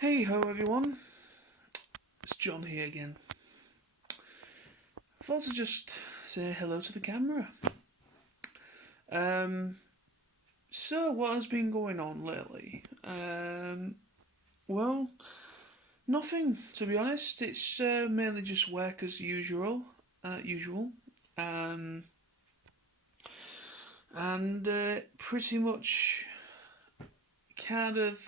Hey ho everyone, it's John here again. I thought I'd just say hello to the camera. Um, so what has been going on lately? Well, nothing to be honest. It's mainly just work as usual. Usual. Um, and pretty much kind of,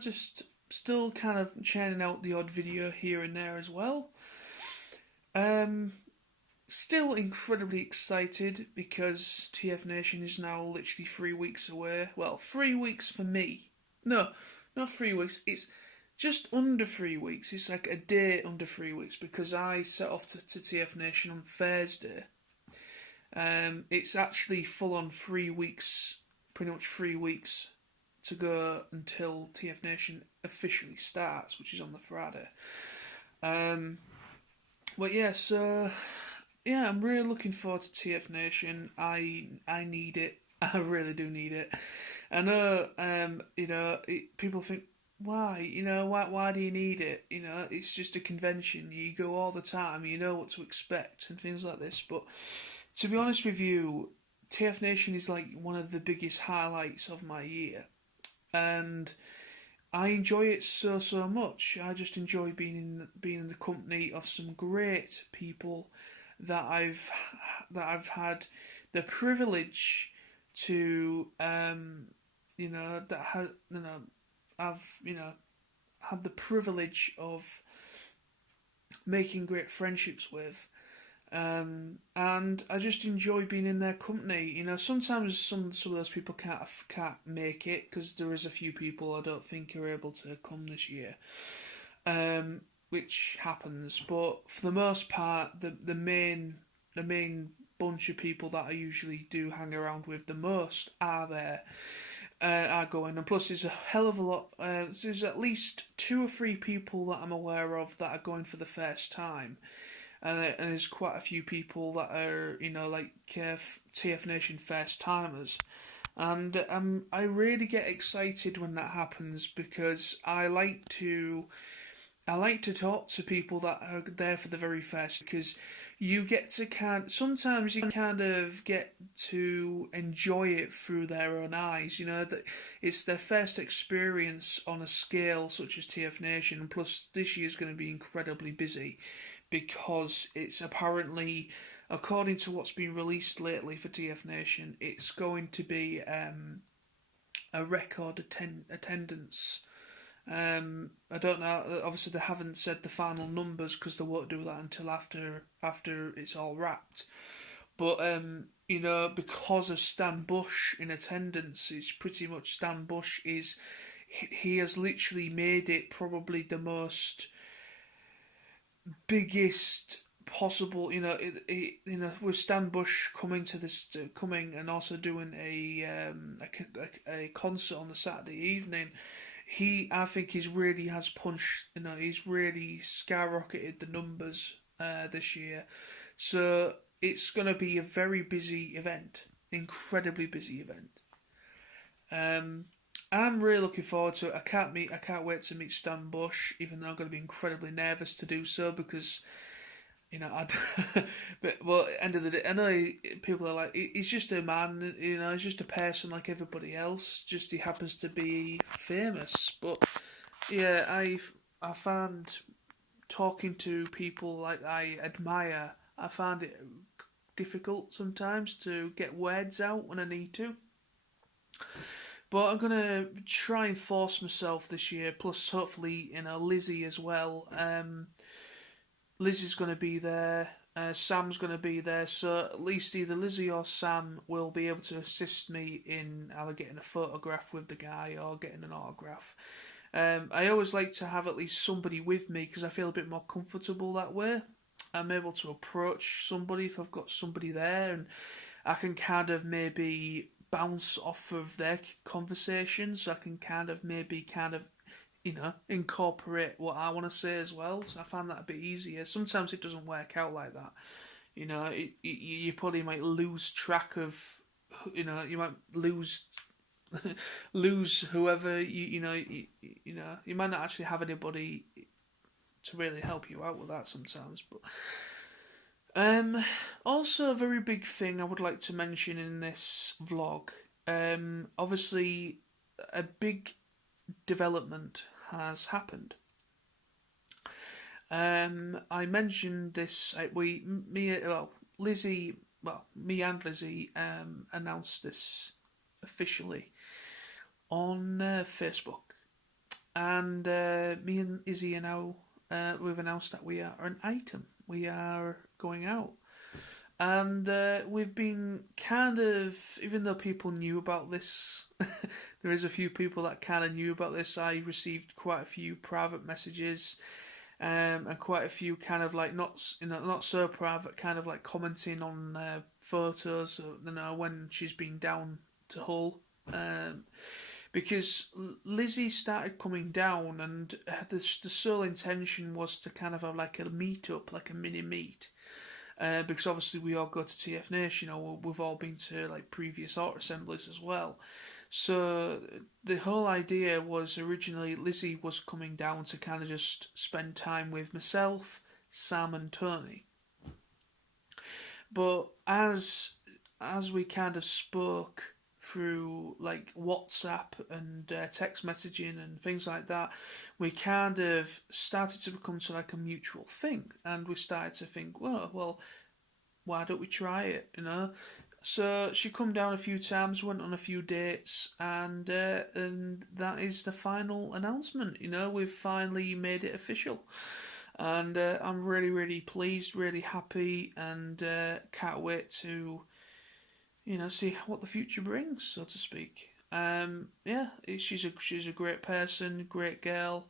just still kind of churning out the odd video here and there as well. Um, Still incredibly excited because TF Nation is now literally 3 weeks away. Well, 3 weeks for me. No, not 3 weeks. It's just under 3 weeks. It's like a day under 3 weeks because I set off to TF Nation on Thursday. It's actually full on 3 weeks, pretty much 3 weeks to go until TF Nation officially starts, which is on the Friday. But yeah, so yeah, I'm really looking forward to TF Nation. I need it. I really do need it. I know, people think, why? Why do you need it? It's just a convention. You go all the time. You know what to expect and things like this. But to be honest with you, TF Nation is like one of the biggest highlights of my year, and I enjoy it so much. I just enjoy being in the company of some great people that I've had the privilege to I've had the privilege of making great friendships with. And I just enjoy being in their company. Sometimes some of those people can't make it because there is a few people I don't think are able to come this year, which happens. But for the most part, the main bunch of people that I usually do hang around with the most are there. Are going, and plus there's a hell of a lot. There's at least two or three people that I'm aware of that are going for the first time, and there's quite a few people that are like TF Nation first timers, and I really get excited when that happens because I like to talk to people that are there for the very first because you get to sometimes you kind of get to enjoy it through their own eyes. That it's their first experience on a scale such as TF Nation, and plus this year's going to be incredibly busy because it's apparently, according to what's been released lately for TF Nation, it's going to be a record attendance. I don't know. Obviously, they haven't said the final numbers because they won't do that until after it's all wrapped. But because of Stan Bush in attendance, it's pretty much Stan Bush is he has literally made it probably the most biggest possible. With Stan Bush coming and also doing a concert on the Saturday evening. I think he's really has punched. He's really skyrocketed the numbers this year. So it's going to be a very busy event, incredibly busy event. I'm really looking forward to it. I can't wait to meet Stan Bush, even though I'm going to be incredibly nervous to do so because I. But at the end of the day, I know people are like, he's just a man. He's just a person like everybody else. Just he happens to be famous. But yeah, I found talking to people like I admire. I find it difficult sometimes to get words out when I need to. But I'm gonna try and force myself this year. Plus, hopefully, Lizzie as well. Lizzie's gonna be there. Sam's gonna be there. So at least either Lizzie or Sam will be able to assist me in either getting a photograph with the guy or getting an autograph. I always like to have at least somebody with me because I feel a bit more comfortable that way. I'm able to approach somebody if I've got somebody there, and I can kind of maybe bounce off of their conversations. I can incorporate what I want to say as well. So I find that a bit easier. Sometimes it doesn't work out like that. You probably might lose track of, you might lose lose whoever you might not actually have anybody to really help you out with that sometimes. But also a very big thing I would like to mention in this vlog. Obviously, a big development has happened. I mentioned this. Me and Lizzie announced this officially on Facebook, and me and Izzy are now we've announced that we are an item. We are going out, and we've been kind of, even though people knew about this, there is a few people that kind of knew about this. I received quite a few private messages. And quite a few kind of like not so private, kind of like commenting on photos, when she's been down to Hull, because Lizzie started coming down, and the sole intention was to kind of have like a meet up, like a mini meet, because obviously we all go to TFN. We've all been to like previous art assemblies as well. So the whole idea was originally Lizzie was coming down to kind of just spend time with myself, Sam and Tony. But as we kind of spoke through like WhatsApp and text messaging and things like that, we kind of started to become to like a mutual thing, and we started to think, well, why don't we try it, So she come down a few times, went on a few dates, and that is the final announcement. We've finally made it official, and I'm really, really pleased, really happy, and can't wait to, see what the future brings, so to speak. She's a great person, great girl.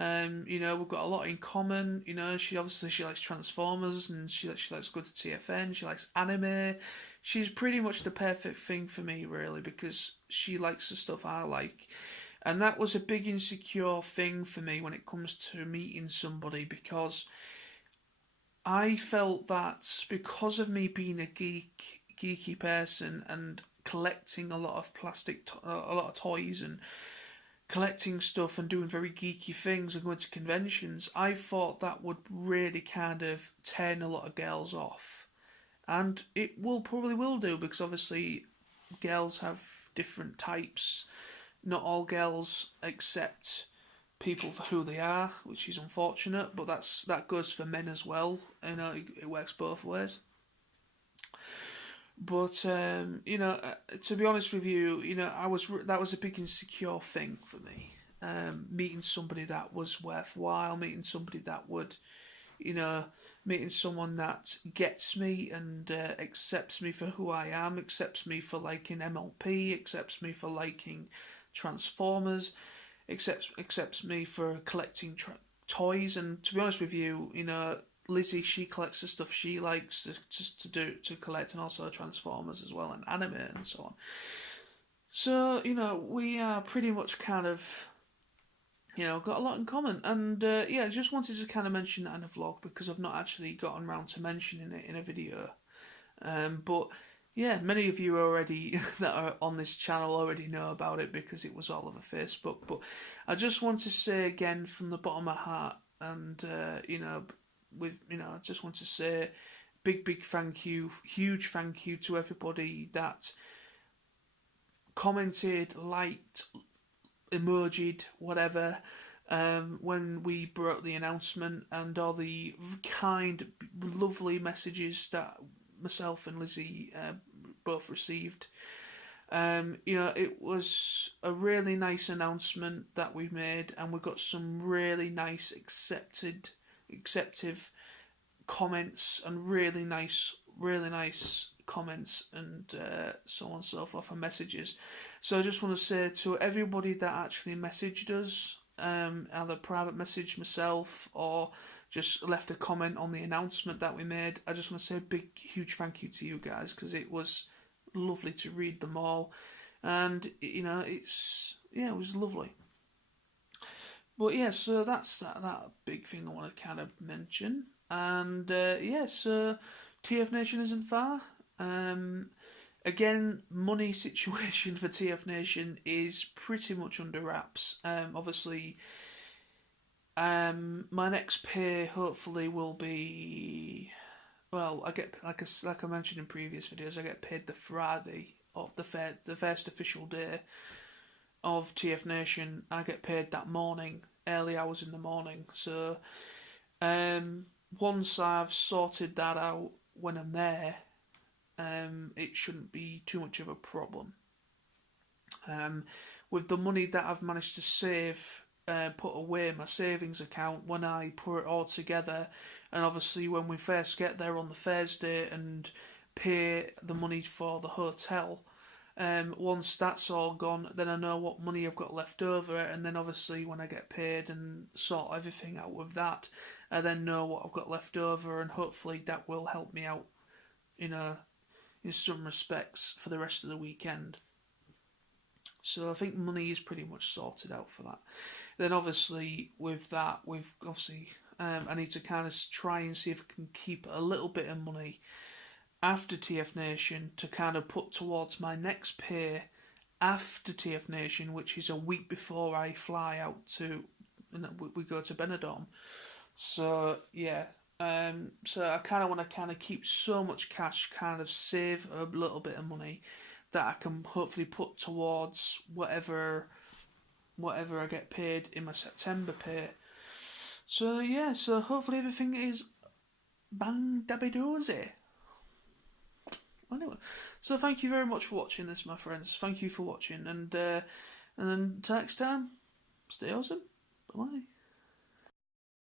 We've got a lot in common. She likes Transformers, and she likes go to TFN. She likes anime. She's pretty much the perfect thing for me, really, because she likes the stuff I like. And that was a big insecure thing for me when it comes to meeting somebody, because I felt that because of me being a geeky person and collecting a lot of a lot of toys and collecting stuff and doing very geeky things and going to conventions, I thought that would really kind of turn a lot of girls off. And it probably will do, because obviously girls have different types. Not all girls accept people for who they are, which is unfortunate, but that goes for men as well. It works both ways. But to be honest with you, that was a big insecure thing for me. Meeting somebody that was worthwhile, meeting somebody that would, meeting someone that gets me and accepts me for who I am, accepts me for liking MLP, accepts me for liking Transformers, accepts me for collecting toys. And to be honest with you, Lizzie, she collects the stuff she likes to collect, and also Transformers as well, and anime and so on. So, we are pretty much kind of, got a lot in common. And I just wanted to kind of mention that in a vlog, because I've not actually gotten around to mentioning it in a video. But yeah, many of you already that are on this channel already know about it, because it was all over Facebook. But I just want to say again from the bottom of my heart, and I just want to say big thank you, huge thank you to everybody that commented, liked, emojied, whatever, when we brought the announcement, and all the kind, lovely messages that myself and Lizzie both received. It was a really nice announcement that we made, and we got some really nice acceptive comments, and really nice comments, and so on and so forth, and messages. So I just want to say to everybody that actually messaged us, either private messaged myself or just left a comment on the announcement that we made, I just want to say a big, huge thank you to you guys, because it was lovely to read them all, and it was lovely. But yeah, so that's that big thing I want to kind of mention. And so TF Nation isn't far. Again, money situation for TF Nation is pretty much under wraps. Obviously, my next pay hopefully will be, well, I get like I mentioned in previous videos, I get paid the Friday of the first official day of TF Nation. I get paid that morning, early hours in the morning. So, once I've sorted that out when I'm there, it shouldn't be too much of a problem. With the money that I've managed to save, put away in my savings account, when I put it all together, and obviously when we first get there on the Thursday and pay the money for the hotel, once that's all gone, then I know what money I've got left over, and then obviously when I get paid and sort everything out with that, I then know what I've got left over, and hopefully that will help me out, you know, in some respects for the rest of the weekend. So I think money is pretty much sorted out for that. Then obviously with that, I need to kind of try and see if I can keep a little bit of money after TF Nation to kind of put towards my next pay after TF Nation, which is a week before I fly out to, we go to Benidorm. So yeah, so I kind of want to kind of keep so much cash, kind of save a little bit of money that I can hopefully put towards whatever I get paid in my September pay. So yeah, so hopefully everything is bang dabby dozy. Anyway, so thank you very much for watching this, my friends. Thank you for watching, and then next time, stay awesome. Bye bye.